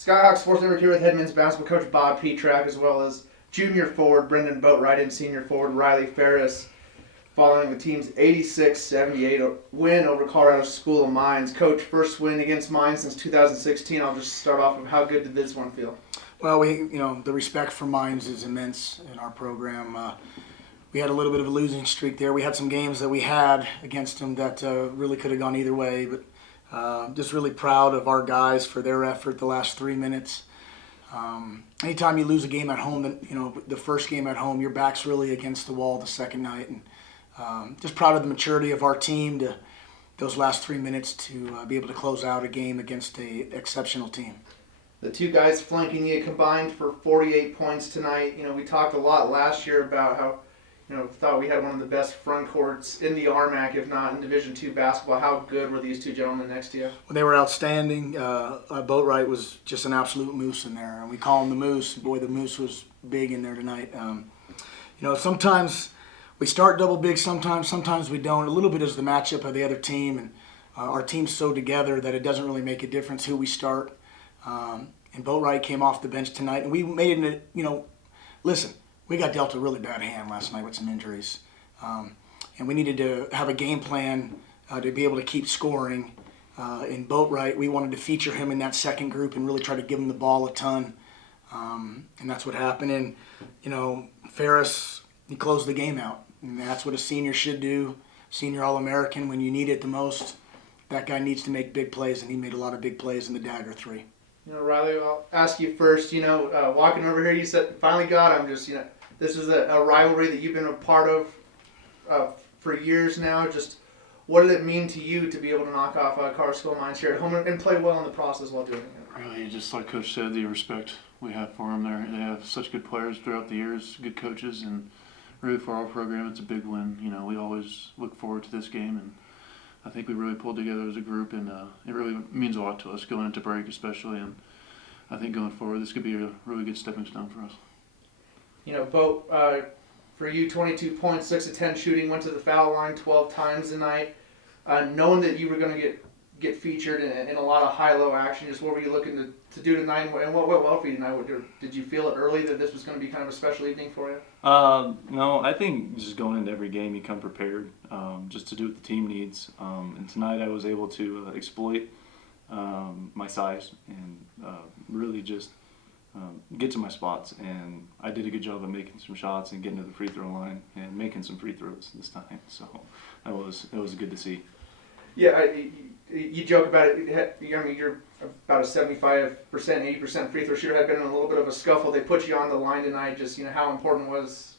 Skyhawk Sports Network here with head men's basketball coach Bob Pietrack, as well as junior forward Brenden Boatwright and senior forward Riley Farris, following the team's 86-78 win over Colorado School of Mines. Coach, first win against Mines since 2016. I'll just start off with how good did this one feel? Well, the respect for Mines is immense in our program. We had a little bit of a losing streak there. We had some games that we had against them that really could have gone either way, but just really proud of our guys for their effort the last 3 minutes. Anytime you lose a game at home, the first game at home, your back's really against the wall the second night. And just proud of the maturity of our team to those last 3 minutes to be able to close out a game against an exceptional team. The two guys flanking you combined for 48 points tonight. We talked a lot last year about how thought we had one of the best front courts in the RMAC, if not in Division II basketball. How good were these two gentlemen next to you? Well, they were outstanding. Boatwright was just an absolute moose in there, and we call him the Moose. Boy, the Moose was big in there tonight. Sometimes we start double big, sometimes we don't. A little bit is the matchup of the other team, and our team's so together that it doesn't really make a difference who we start. And Boatwright came off the bench tonight, and we made it, listen, we got dealt a really bad hand last night with some injuries. And we needed to have a game plan to be able to keep scoring. In Boatwright, we wanted to feature him in that second group and really try to give him the ball a ton. And that's what happened. And, Farris, he closed the game out. And that's what a senior should do. Senior All-American, when you need it the most, that guy needs to make big plays, and he made a lot of big plays in the dagger three. Riley, I'll ask you first. Walking over here, you said, finally got him. This is a rivalry that you've been a part of for years now. Just what did it mean to you to be able to knock off Colorado School of Mines here at home and play well in the process while doing it? Really, just like Coach said, the respect we have for them there. They have such good players throughout the years, good coaches, and really for our program, it's a big win. We always look forward to this game, and I think we really pulled together as a group, and it really means a lot to us going into break especially, and I think going forward this could be a really good stepping stone for us. Boat, for you, 22 points, 6 of 10 shooting, went to the foul line 12 times tonight. Knowing that you were going to get featured in a lot of high-low action, just what were you looking to do tonight, and what went well for you tonight? Did you feel it early that this was going to be kind of a special evening for you? No, I think just going into every game you come prepared just to do what the team needs. And tonight I was able to exploit my size and really just get to my spots, and I did a good job of making some shots and getting to the free throw line and making some free throws this time. So it was good to see. Yeah, you joke about it. You're about a 75%, 80% free throw shooter. Had been in a little bit of a scuffle. They put you on the line tonight. Just how important was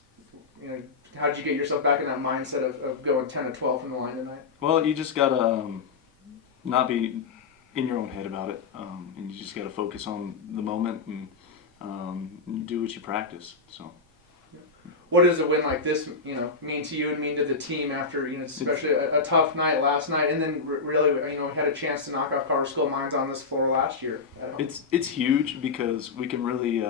how did you get yourself back in that mindset of going 10 to 12 from the line tonight? Well, you just gotta not be in your own head about it, and you just gotta focus on the moment and do what you practice. So. What does a win like this, mean to you and mean to the team after, especially a tough night last night, and then really, had a chance to knock off Colorado School of Mines on this floor last year at home? It's huge because we can really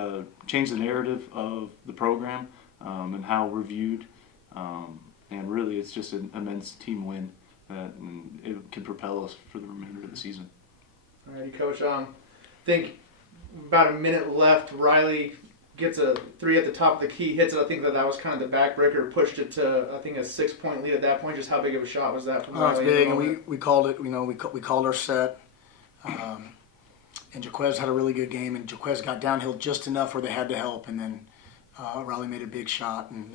change the narrative of the program and how we're viewed, and really it's just an immense team win that it can propel us for the remainder of the season. All righty, Coach. I think about a minute left. Riley gets a three at the top of the key, hits it. I think that was kind of the backbreaker, pushed it to, I think, a 6-point lead at that point. Just how big of a shot was that from Riley? Oh, it's big, and we called it. We called our set. And Jaquez had a really good game, and Jaquez got downhill just enough where they had to help, and then Riley made a big shot. And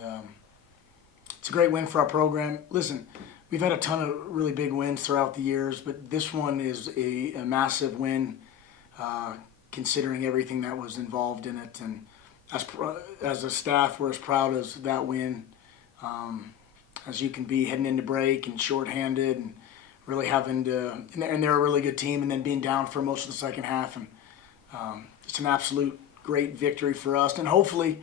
it's a great win for our program. Listen, we've had a ton of really big wins throughout the years, but this one is a massive win considering everything that was involved in it. And as a staff, we're as proud as that win as you can be, heading into break and shorthanded and really having to, and they're a really good team, and then being down for most of the second half. And it's an absolute great victory for us, and hopefully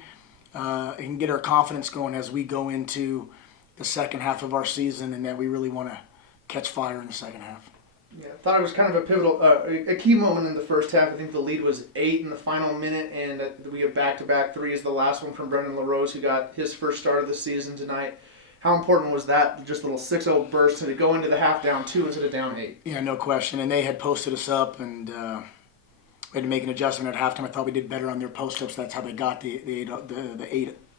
it can get our confidence going as we go into the second half of our season, and that we really want to catch fire in the second half. Yeah, I thought it was kind of a pivotal, a key moment in the first half. I think the lead was 8 in the final minute, and we have back-to-back threes. The last one from Brenden LaRose, who got his first start of the season tonight. How important was that, just a little 6-0 burst to go into the half down 2 instead of down 8? Yeah, no question. And they had posted us up, and we had to make an adjustment at halftime. I thought we did better on their post-ups. That's how they got the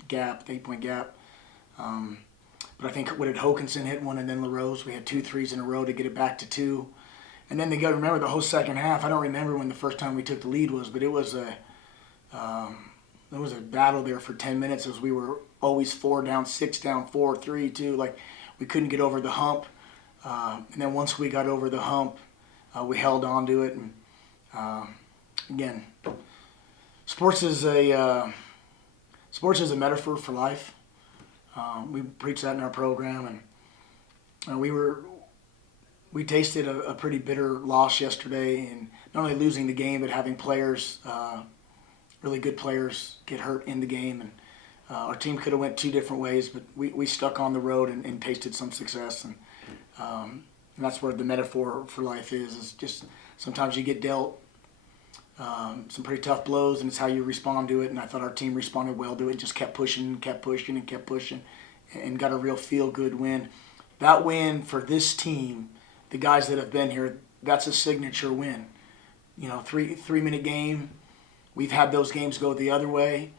8-point gap. But I think, what did Hokinson hit one, and then LaRose? We had 2 threes in a row to get it back to 2. And then they got to remember the whole second half. I don't remember when the first time we took the lead was, but it was a battle there for 10 minutes as we were always 4 down, 6 down, 4, 3, 2. Like, we couldn't get over the hump. And then once we got over the hump, we held on to it. And again, sports is a metaphor for life. We preach that in our program, and we tasted a pretty bitter loss yesterday, and not only losing the game, but having players, really good players, get hurt in the game. And our team could have went 2 different ways, but we stuck on the road and tasted some success. And that's where the metaphor for life is just sometimes you get dealt some pretty tough blows, and it's how you respond to it. And I thought our team responded well to it, just kept pushing, and got a real feel-good win. That win for this team, the guys that have been here, that's a signature win. 3-minute game. We've had those games go the other way.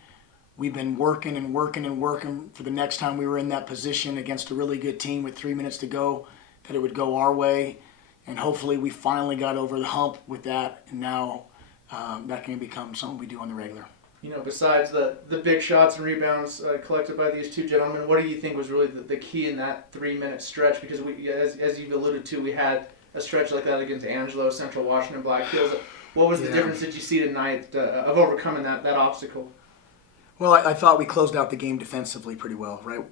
We've been working for the next time we were in that position against a really good team with 3 minutes to go, that it would go our way. And hopefully we finally got over the hump with that, and now that can become something we do on the regular. Besides the big shots and rebounds collected by these 2 gentlemen, what do you think was really the key in that 3-minute stretch? Because we, as you've alluded to, we had a stretch like that against Angelo, Central Washington, Black Hills. What was the difference that you see tonight of overcoming that obstacle? Well, I thought we closed out the game defensively pretty well, right?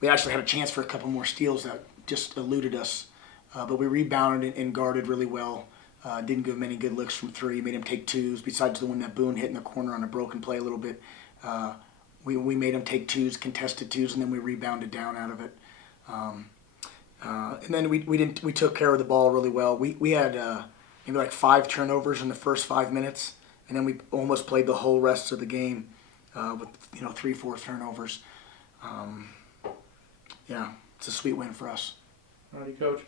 We actually had a chance for a couple more steals that just eluded us, but we rebounded and guarded really well. Didn't give many good looks from 3. Made him take 2s. Besides the one that Boone hit in the corner on a broken play a little bit, we made him take 2s, contested 2s, and then we rebounded down out of it. And then we took care of the ball really well. We had maybe like 5 turnovers in the first 5 minutes, and then we almost played the whole rest of the game with 3-4 turnovers. It's a sweet win for us. Howdy, Coach.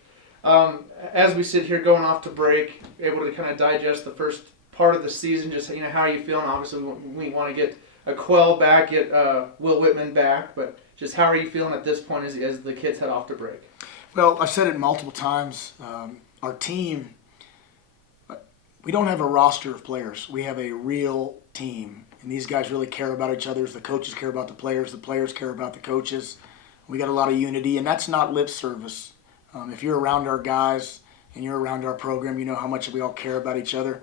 As we sit here going off to break, able to kind of digest the first part of the season, just how are you feeling? Obviously, we want to get a Quell back, get Will Whitman back, but just how are you feeling at this point as the kids head off to break? Well, I've said it multiple times. Our team, we don't have a roster of players. We have a real team, and these guys really care about each other. The coaches care about the players care about the coaches. We got a lot of unity, and that's not lip service. If you're around our guys and you're around our program, you know how much we all care about each other.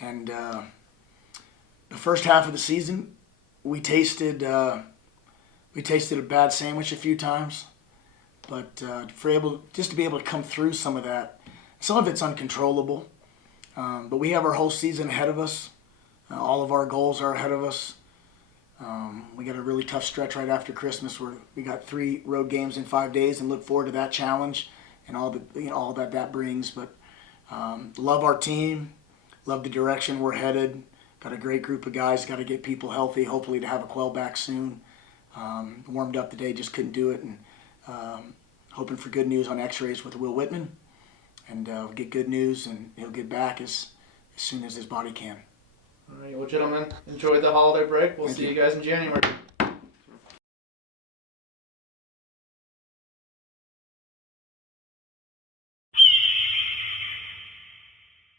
And the first half of the season, we tasted a bad sandwich a few times, but to be able to come through some of that, some of it's uncontrollable. But we have our whole season ahead of us. All of our goals are ahead of us. We got a really tough stretch right after Christmas where we got 3 road games in 5 days, and look forward to that challenge and all that brings. But love our team, love the direction we're headed. Got a great group of guys. Got to get people healthy. Hopefully to have a Quell back soon. Warmed up today, just couldn't do it, and hoping for good news on X-rays with Will Whitman, and we'll get good news, and he'll get back as soon as his body can. All right, well, gentlemen, enjoy the holiday break. We'll Thank see you. you guys in January.